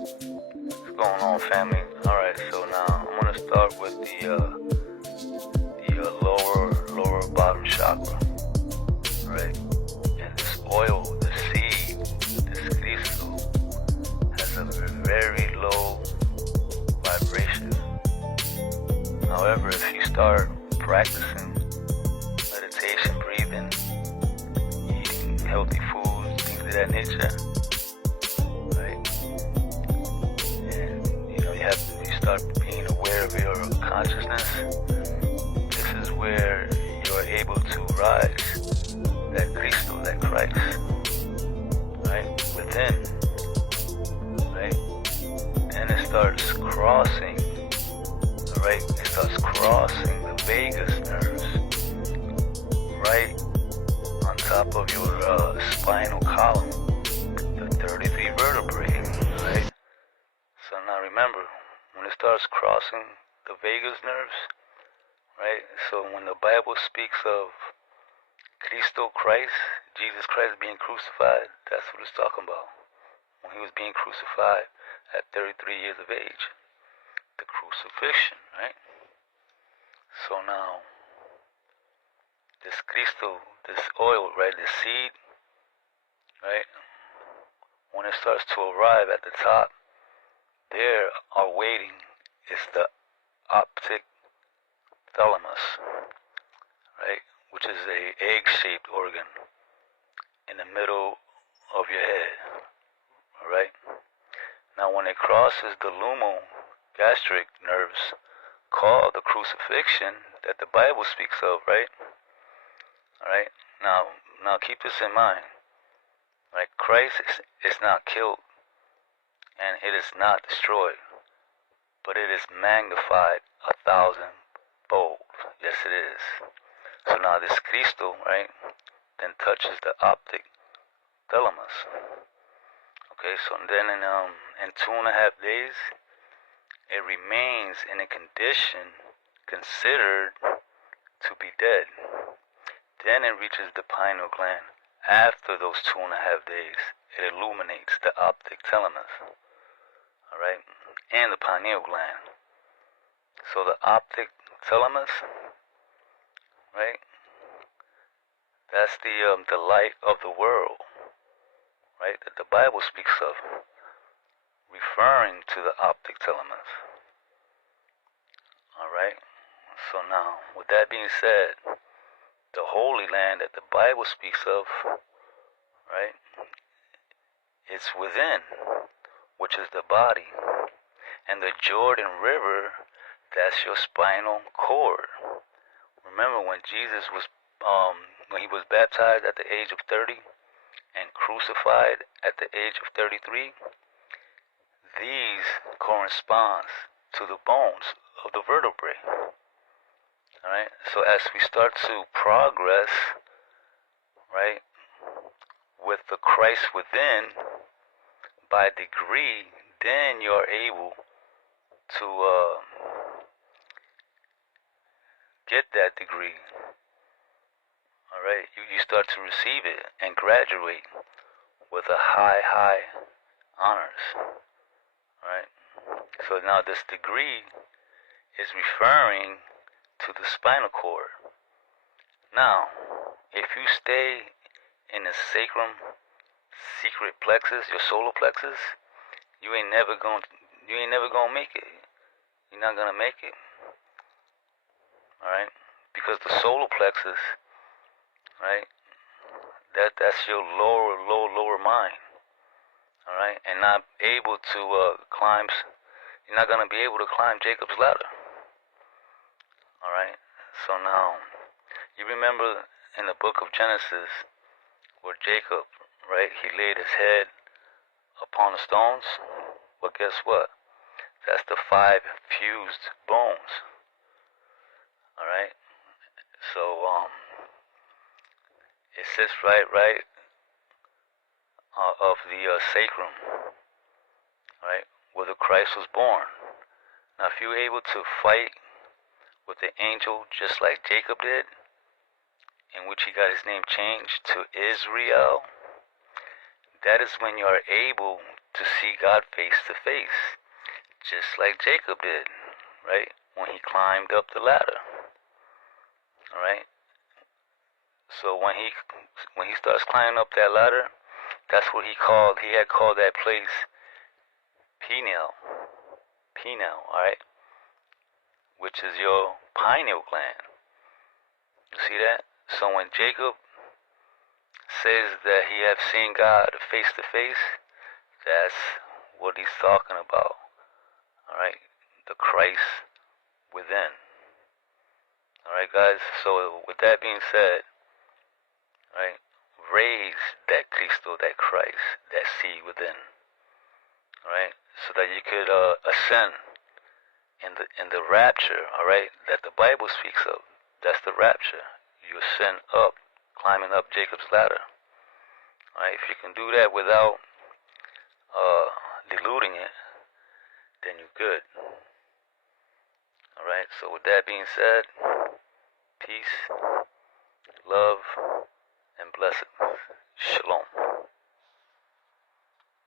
What's going on, family? Alright, so now I'm gonna start with the lower bottom chakra. Alright? And this oil, the seed, this Cristo, has a very low vibration. However, if you start practicing meditation, breathing, eating healthy foods, things of that nature, you start being aware of your consciousness, this is where you're able to rise that Cristo, that Christ, right, within, right, and it starts crossing, right, it starts crossing the vagus nerves, right, on top of your spinal column, the 33 vertebrae, right. So now remember, when it starts crossing the vagus nerves, right? So when the Bible speaks of Cristo, Christ, Jesus Christ being crucified, that's what it's talking about. When he was being crucified at 33 years of age, the crucifixion, right? So now, this Cristo, this oil, right, this seed, right? When it starts to arrive at the top, there are waiting is the optic thalamus, right, which is a egg-shaped organ in the middle of your head, all right? Now when it crosses the lumogastric nerves called the crucifixion that the Bible speaks of, right? All right? Now keep this in mind, right? Christ is not killed, and it is not destroyed, but it is magnified 1,000-fold. Yes, it is. So now this Cristo, right, then touches the optic thalamus. Okay, so then in 2.5 days, it remains in a condition considered to be dead. Then it reaches the pineal gland. After those 2.5 days, it illuminates the optic thalamus. Alright, and the pineal gland. So the optic thalamus, right, that's the light of the world, right, that the Bible speaks of, referring to the optic thalamus. Alright, so now, with that being said, the Holy Land that the Bible speaks of, right, it's within, which is the body, and the Jordan River, that's your spinal cord. Remember when Jesus was, when he was baptized at the age of 30 and crucified at the age of 33, these corresponds to the bones of the vertebrae. Alright, so as we start to progress, right, with the Christ within, by degree, then you're able to get that degree. Alright, you start to receive it and graduate with a high honors. Alright, so now this degree is referring to the spinal cord. Now, if you stay in the sacrum, secret plexus, your solar plexus, you ain't never gonna make it. You're not gonna make it. Alright? Because the solar plexus, right, that's your lower mind. Alright? And not able to climb, you're not gonna be able to climb Jacob's ladder. Alright? So now, you remember in the book of Genesis where Jacob, right, he laid his head upon the stones? Well, guess what? That's the 5 fused bones. Alright? So, it sits right of the sacrum, right, where the Christ was born. Now, if you're able to fight with the angel just like Jacob did, in which he got his name changed to Israel, that is when you are able to see God face to face, just like Jacob did, right? When he climbed up the ladder, all right? So when he starts climbing up that ladder, that's what he had called that place Peniel, all right? Which is your pineal gland. You see that? So when Jacob says that he have seen God face to face, that's what he's talking about. All right, the Christ within. All right, guys. So with that being said, right, raise that Cristo, that Christ, that seed within. All right, so that you could ascend in the rapture. All right, that the Bible speaks of. That's the rapture. You ascend up, climbing up Jacob's ladder. All right, if you can do that without diluting it, then you're good. All right, so with that being said, peace, love, and blessings.